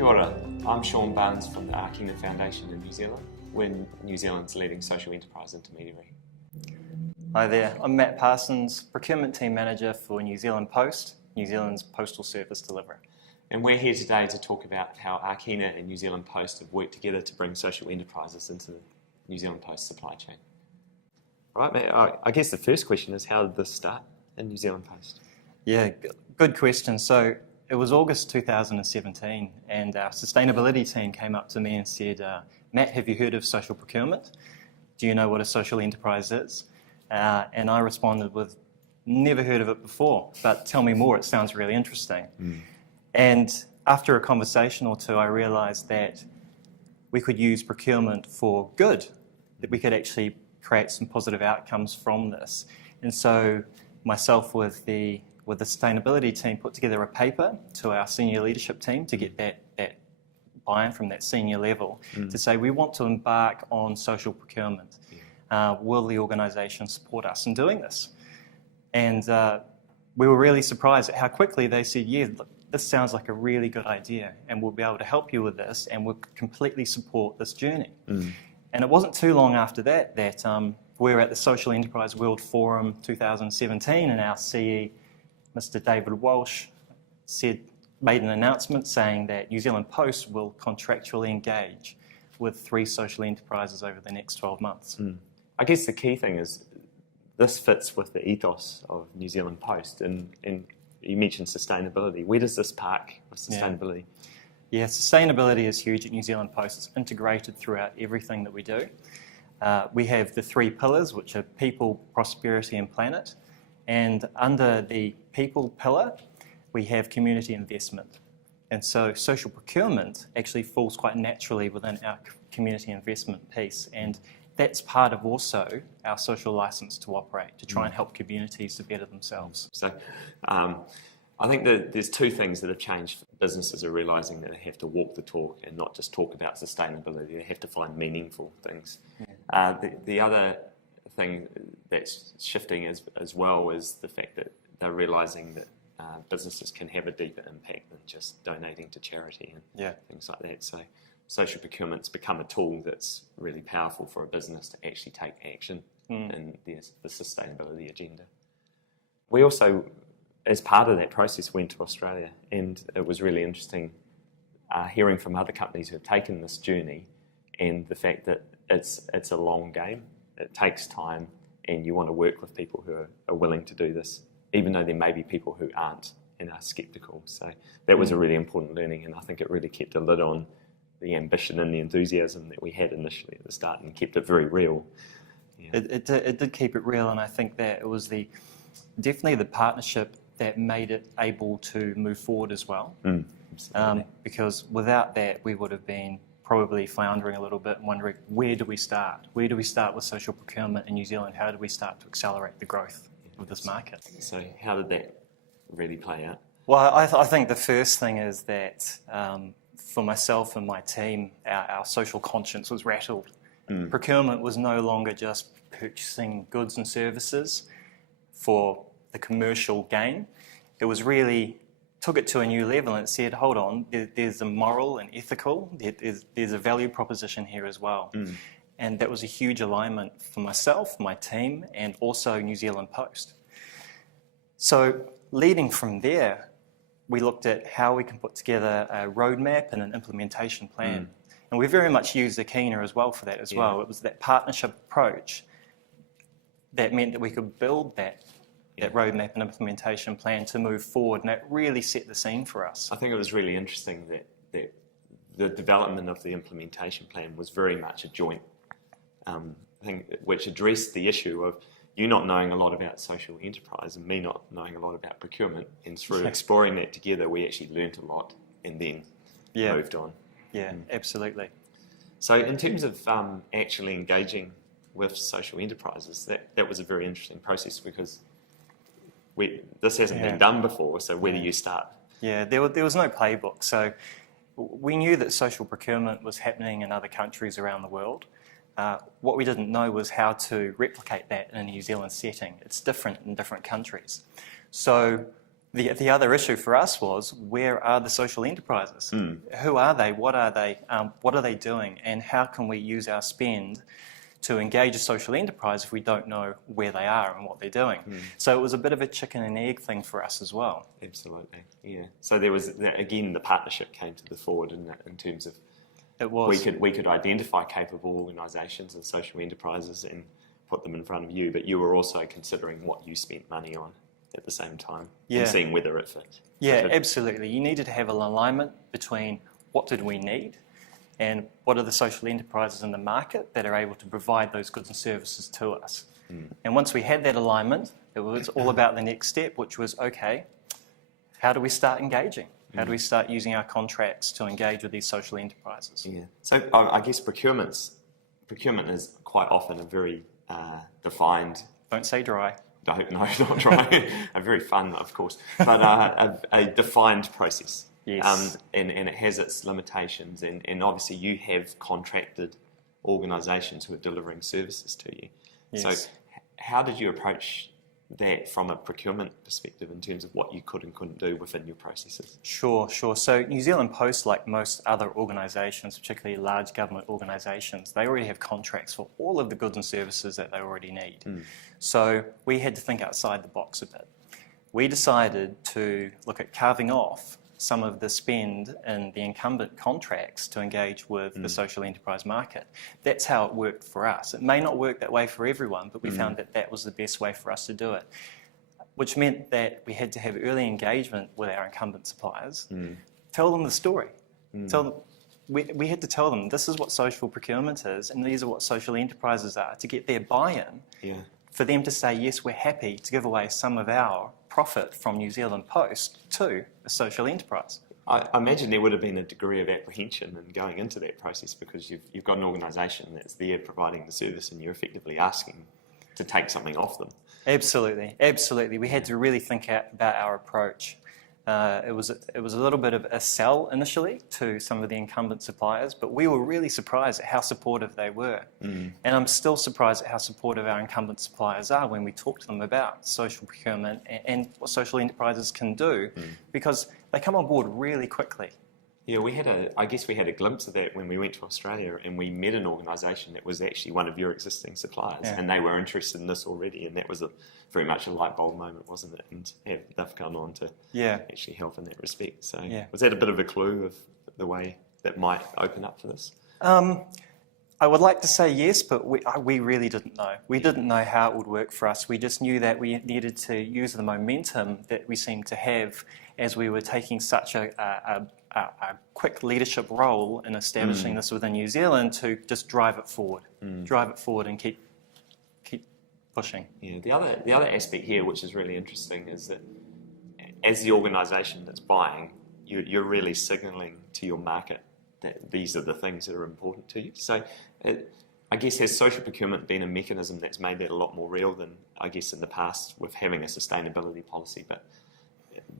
Kia ora, I'm Sean Barnes from the Arkina Foundation in New Zealand. We're New Zealand's leading social enterprise intermediary. Hi there, I'm Matt Parsons, Procurement Team Manager for New Zealand Post, New Zealand's postal service deliverer. And we're here today to talk about how Arkina and New Zealand Post have worked together to bring social enterprises into the New Zealand Post supply chain. Right, Matt, I guess the first question is, how did this start in New Zealand Post? Yeah, good question. So it was August 2017 and our sustainability team came up to me and said, Matt, have you heard of social procurement? Do you know what a social enterprise is? And I responded with, never heard of it before, but tell me more, it sounds really interesting. And after a conversation or two, I realised that we could use procurement for good, that we could actually create some positive outcomes from this. And so myself with the sustainability team put together a paper to our senior leadership team to get that buy-in from that senior level to say we want to embark on social procurement. Will the organisation support us in doing this? And we were really surprised at how quickly they said, yeah, look, this sounds like a really good idea and we'll be able to help you with this and we'll completely support this journey. And it wasn't too long after that we were at the Social Enterprise World Forum 2017 and our CE, Mr. David Walsh, made an announcement saying that New Zealand Post will contractually engage with 3 social enterprises over the next 12 months. I guess the key thing is this fits with the ethos of New Zealand Post, and you mentioned sustainability. Where does this park with sustainability? Yeah, sustainability is huge at New Zealand Post. It's integrated throughout everything that we do. We have the 3 pillars, which are people, prosperity and planet. And under the people pillar, we have community investment. And so social procurement actually falls quite naturally within our community investment piece. And that's part of also our social licence to operate, to try and help communities to better themselves. So I think that there's 2 things that have changed. Businesses are realising that they have to walk the talk and not just talk about sustainability. They have to find meaningful things. The other thing that's shifting as well is the fact that they're realising that businesses can have a deeper impact than just donating to charity and things like that. So social procurement's become a tool that's really powerful for a business to actually take action in the sustainability agenda. We also, as part of that process, went to Australia, and it was really interesting hearing from other companies who have taken this journey and the fact that it's a long game. It takes time, and you want to work with people who are willing to do this, even though there may be people who aren't and are sceptical. So that was a really important learning, and I think it really kept a lid on the ambition and the enthusiasm that we had initially at the start and kept it very real. It did keep it real, and I think that it was definitely the partnership that made it able to move forward as well. Because without that, we would have been probably floundering a little bit and wondering, where do we start? Where do we start with social procurement in New Zealand? How do we start to accelerate the growth of this market? So how did that really play out? Well, I think the first thing is that for myself and my team, our social conscience was rattled. Procurement was no longer just purchasing goods and services for the commercial gain. It was really took it to a new level and said, hold on, there's a moral and ethical, there's a value proposition here as well. And that was a huge alignment for myself, my team, and also New Zealand Post. So leading from there, we looked at how we can put together a roadmap and an implementation plan. And we very much used Arkina as well for that as well. It was that partnership approach that meant that we could build that roadmap and implementation plan to move forward, and it really set the scene for us. I think it was really interesting that the development of the implementation plan was very much a joint thing, which addressed the issue of you not knowing a lot about social enterprise and me not knowing a lot about procurement, and through exploring that together we actually learnt a lot and then moved on. Yeah, absolutely. So in terms of actually engaging with social enterprises, that was a very interesting process, because this hasn't been done before, so where do you start? Yeah, there was no playbook. So we knew that social procurement was happening in other countries around the world. What we didn't know was how to replicate that in a New Zealand setting. It's different in different countries. So The other issue for us was, where are the social enterprises? Who are they? What are they? What are they doing? And how can we use our spend to engage a social enterprise if we don't know where they are and what they're doing? So it was a bit of a chicken and egg thing for us as well. Absolutely, yeah. So there was, again, the partnership came to the fore, didn't it, in terms of It was. we could identify capable organisations and social enterprises and put them in front of you, but you were also considering what you spent money on at the same time, and seeing whether it fit. Yeah, absolutely. You needed to have an alignment between what did we need and what are the social enterprises in the market that are able to provide those goods and services to us. And once we had that alignment, it was all about the next step, which was, okay, how do we start engaging? How do we start using our contracts to engage with these social enterprises? Yeah. So I guess procurement is quite often a very defined... Don't say dry. No, not dry. A very fun, of course, but a defined process. Yes. And it has its limitations, and obviously you have contracted organisations who are delivering services to you. Yes. So how did you approach that from a procurement perspective in terms of what you could and couldn't do within your processes? Sure. So New Zealand Post, like most other organisations, particularly large government organisations, they already have contracts for all of the goods and services that they already need. So we had to think outside the box a bit. We decided to look at carving off some of the spend in the incumbent contracts to engage with the social enterprise market. That's how it worked for us. It may not work that way for everyone, but we found that that was the best way for us to do it, which meant that we had to have early engagement with our incumbent suppliers, tell them the story. Tell them, we had to tell them, this is what social procurement is, and these are what social enterprises are, to get their buy-in, for them to say, yes, we're happy to give away some of our profit from New Zealand Post to a social enterprise. I imagine there would have been a degree of apprehension in going into that process, because you've got an organisation that's there providing the service and you're effectively asking to take something off them. Absolutely. We had to really think about our approach. It was a little bit of a sell initially to some of the incumbent suppliers, but we were really surprised at how supportive they were. And I'm still surprised at how supportive our incumbent suppliers are when we talk to them about social procurement and what social enterprises can do, because they come on board really quickly. Yeah, I guess we had a glimpse of that when we went to Australia, and we met an organisation that was actually one of your existing suppliers, and they were interested in this already, and that was very much a light bulb moment, wasn't it? And they've gone on to actually help in that respect. So was that a bit of a clue of the way that might open up for this? I would like to say yes, but we really didn't know. We didn't know how it would work for us. We just knew that we needed to use the momentum that we seemed to have as we were taking such a quick leadership role in establishing this within New Zealand, to just drive it forward and keep pushing. Yeah, the other aspect here, which is really interesting, is that as the organisation that's buying, you're really signalling to your market that these are the things that are important to you. So I guess, has social procurement been a mechanism that's made that a lot more real than, I guess, in the past with having a sustainability policy, but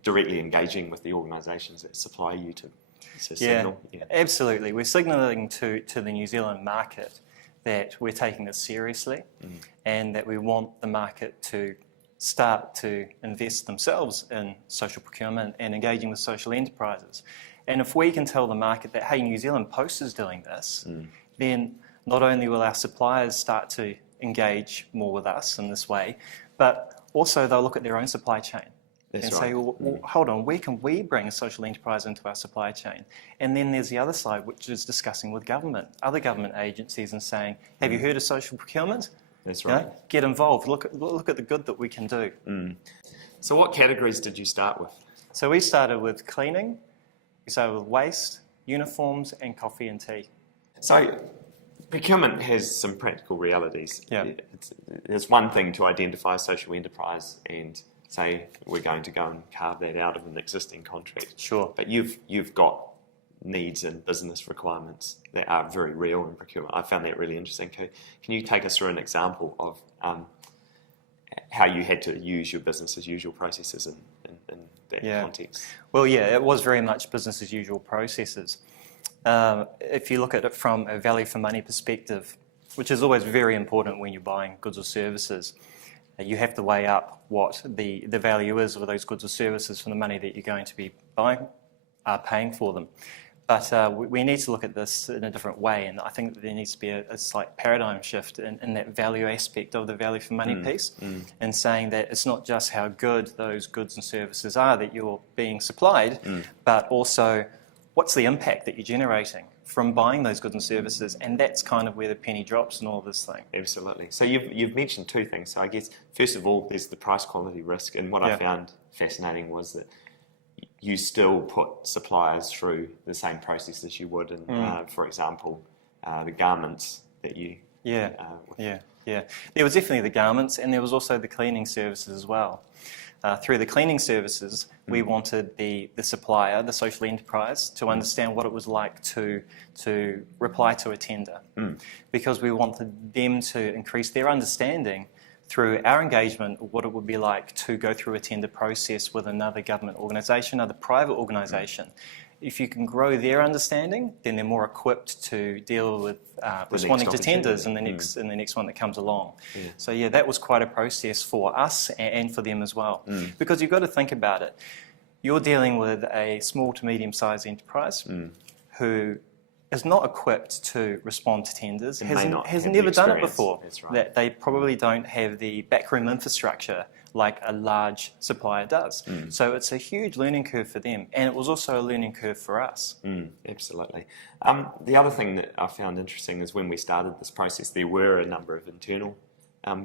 directly engaging with the organisations that supply you to signal? Yeah, absolutely. We're signalling to the New Zealand market that we're taking this seriously, and that we want the market to start to invest themselves in social procurement and engaging with social enterprises. And if we can tell the market that, hey, New Zealand Post is doing this, then not only will our suppliers start to engage more with us in this way, but also they'll look at their own supply chain say, well, hold on, where can we bring a social enterprise into our supply chain? And then there's the other side, which is discussing with government, other government agencies, and saying, have you heard of social procurement? That's right. You know, get involved. Look at the good that we can do. So what categories did you start with? So we started with cleaning, we started with waste, uniforms, and coffee and tea. So procurement has some practical realities. Yeah. It's one thing to identify a social enterprise and say we're going to go and carve that out of an existing contract. Sure. But you've got needs and business requirements that are very real in procurement. I found that really interesting. Can you take us through an example of how you had to use your business as usual processes in that context? Well, yeah, it was very much business as usual processes. If you look at it from a value for money perspective, which is always very important when you're buying goods or services, you have to weigh up what the value is of those goods or services from the money that you're going to be paying for them. But we need to look at this in a different way, and I think that there needs to be a slight paradigm shift in that value aspect of the value for money piece, and saying that it's not just how good those goods and services are that you're being supplied, but also what's the impact that you're generating from buying those goods and services, and that's kind of where the penny drops in all this thing. Absolutely. So you've mentioned two things. So I guess, first of all, there's the price quality risk, and what I found fascinating was that you still put suppliers through the same process as you would in, for example, the garments that you... Yeah. There was definitely the garments, and there was also the cleaning services as well. Through the cleaning services, we wanted the supplier, the social enterprise, to understand what it was like to reply to a tender, because we wanted them to increase their understanding through our engagement of what it would be like to go through a tender process with another government organisation, another private organisation. If you can grow their understanding, then they're more equipped to deal with responding to tenders in the next one that comes along. So yeah, that was quite a process for us and for them as well. Because you've got to think about it. You're dealing with a small to medium-sized enterprise who is not equipped to respond to tenders, has never done it before. That's right. That they probably don't have the backroom infrastructure like a large supplier does. So it's a huge learning curve for them, and it was also a learning curve for us. Absolutely. The other thing that I found interesting is when we started this process, there were a number of internal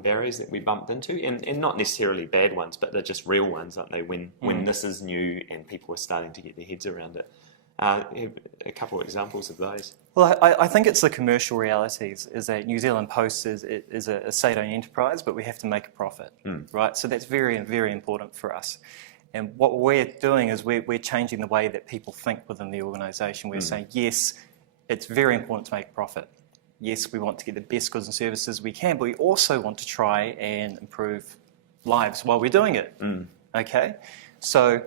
barriers that we bumped into, and not necessarily bad ones, but they're just real ones, aren't they? When this is new and people are starting to get their heads around it. A couple of examples of those. Well, I think it's the commercial realities, is that New Zealand Post is a state-owned enterprise, but we have to make a profit, right? So that's very, very important for us. And what we're doing is we're changing the way that people think within the organisation. We're saying, yes, it's very important to make a profit. Yes, we want to get the best goods and services we can, but we also want to try and improve lives while we're doing it, okay? So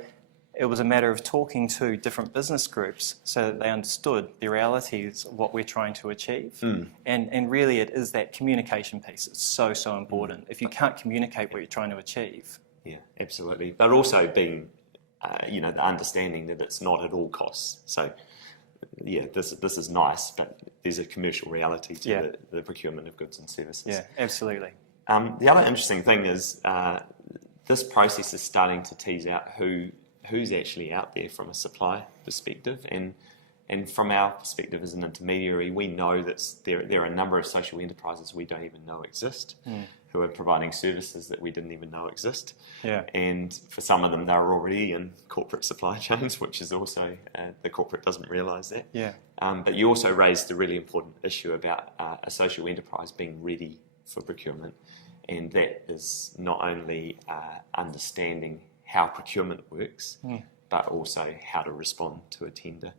it was a matter of talking to different business groups so that they understood the realities of what we're trying to achieve. And really it is that communication piece. It's so, so important. If you can't communicate what you're trying to achieve. Yeah, absolutely. But also being, the understanding that it's not at all costs. So, yeah, this is nice, but there's a commercial reality to the procurement of goods and services. Yeah, absolutely. The other interesting thing is this process is starting to tease out who's actually out there from a supply perspective, and from our perspective as an intermediary, we know that there are a number of social enterprises we don't even know exist, who are providing services that we didn't even know exist. And for some of them, they're already in corporate supply chains, which is also, the corporate doesn't realise that. But you also raised the really important issue about a social enterprise being ready for procurement, and that is not only understanding how procurement works, but also how to respond to a tender,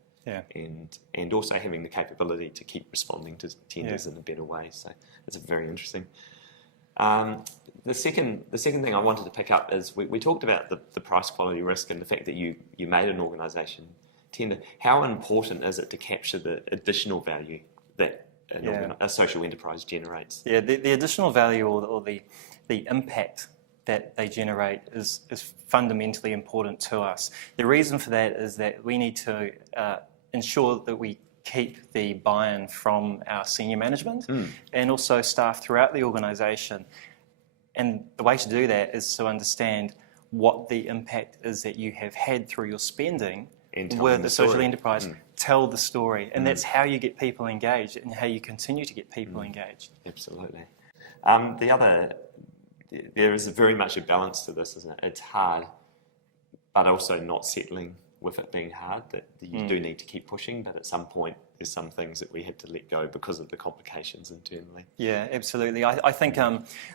and also having the capability to keep responding to tenders in a better way. So it's very interesting. The second thing I wanted to pick up is we talked about the price quality risk and the fact that you made an organisation tender. How important is it to capture the additional value that a social enterprise generates? Yeah, the additional value or the impact that they generate is fundamentally important to us. The reason for that is that we need to ensure that we keep the buy-in from our senior management and also staff throughout the organisation. And the way to do that is to understand what the impact is that you have had through your spending with the social enterprise. Tell the story, and that's how you get people engaged and how you continue to get people engaged. Absolutely. There is very much a balance to this, isn't it? It's hard, but also not settling with it being hard, that you do need to keep pushing, but at some point there's some things that we have to let go because of the complications internally. Yeah, absolutely. I think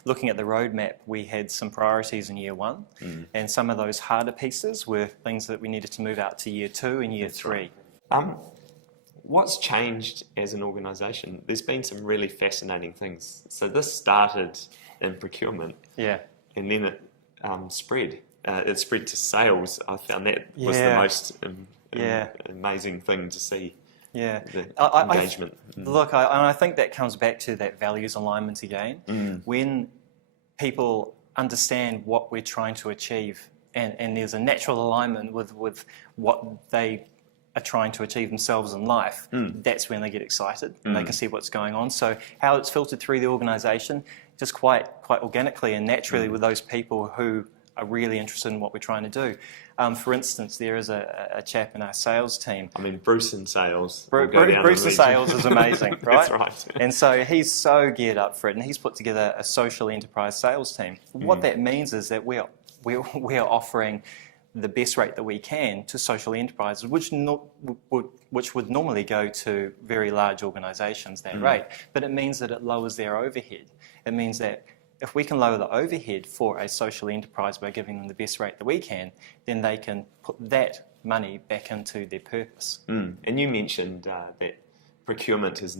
looking at the roadmap, we had some priorities in year one, and some of those harder pieces were things that we needed to move out to year two and year three. Right. What's changed as an organisation? There's been some really fascinating things. So this started in procurement, and then it spread. It spread to sales. I found that was the most amazing thing to see. The engagement. Look, I think that comes back to that values alignment again. When people understand what we're trying to achieve, and there's a natural alignment with what they are trying to achieve themselves in life, that's when they get excited and they can see what's going on. So how it's filtered through the organisation, just quite organically and naturally with those people who are really interested in what we're trying to do. For instance, there is a chap in our sales team. I mean, Bruce in sales. Bruce in sales is amazing, right? That's right. And so he's so geared up for it, and he's put together a social enterprise sales team. What that means is that we're offering the best rate that we can to social enterprises, which would normally go to very large organisations, that rate. But it means that it lowers their overhead. It means that if we can lower the overhead for a social enterprise by giving them the best rate that we can, then they can put that money back into their purpose. And you mentioned that procurement's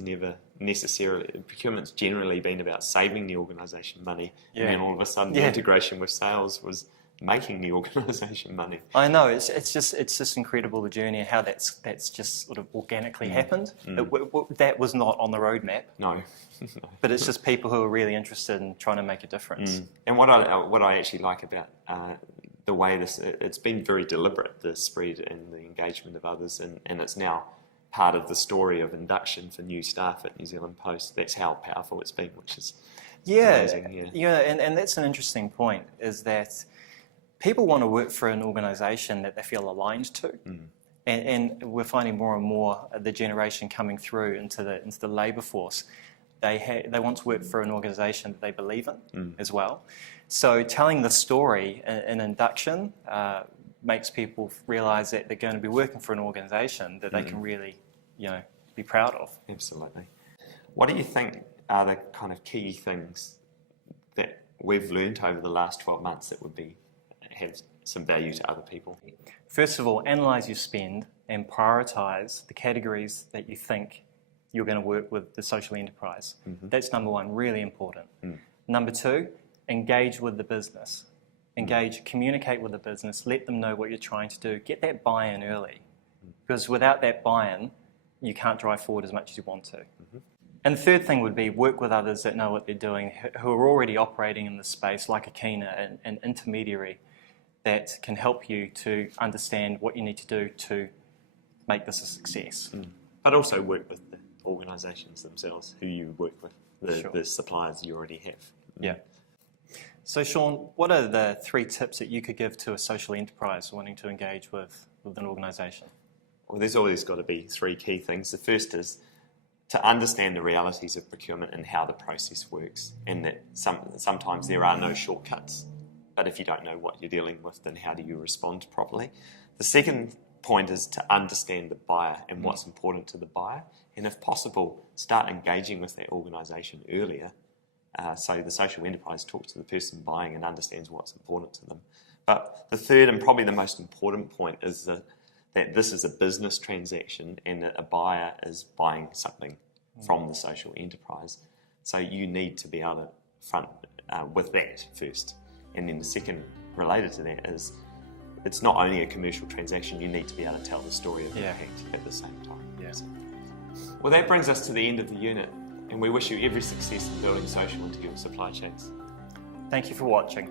generally been about saving the organisation money, and then all of a sudden the integration with sales was making the organisation money. I know, it's just incredible, the journey and how that's just sort of organically happened. That was not on the roadmap. No. But it's just people who are really interested in trying to make a difference. And what I actually like about the way it's been very deliberate, the spread and the engagement of others, and it's now part of the story of induction for new staff at New Zealand Post. That's how powerful it's been, which is amazing. And that's an interesting point, is that people want to work for an organisation that they feel aligned to. And we're finding more and more the generation coming through into the labour force. They want to work for an organisation that they believe in as well. So telling the story in induction makes people realise that they're going to be working for an organisation that they can really, be proud of. Absolutely. What do you think are the kind of key things that we've learned over the last 12 months that would have some value to other people? First of all, analyse your spend and prioritise the categories that you think you're going to work with the social enterprise. That's number one, really important. Number two, engage with the business. Communicate with the business, let them know what you're trying to do. Get that buy-in early, because without that buy-in, you can't drive forward as much as you want to. And the third thing would be work with others that know what they're doing, who are already operating in the space, like a Kina, an intermediary that can help you to understand what you need to do to make this a success. But also work with the organisations themselves who you work with, the suppliers you already have. Yeah. So Sean, what are the 3 tips that you could give to a social enterprise wanting to engage with an organisation? Well, there's always got to be 3 key things. The first is to understand the realities of procurement and how the process works, and that sometimes there are no shortcuts. But if you don't know what you're dealing with, then how do you respond properly? The second point is to understand the buyer and what's important to the buyer, and if possible, start engaging with that organisation earlier. So the social enterprise talks to the person buying and understands what's important to them. But the third and probably the most important point is that this is a business transaction and that a buyer is buying something from the social enterprise. So you need to be able to front with that first. And then the second related to that is it's not only a commercial transaction, you need to be able to tell the story of impact at the same time. So, well, that brings us to the end of the unit, and we wish you every success in building social into your supply chains. Thank you for watching.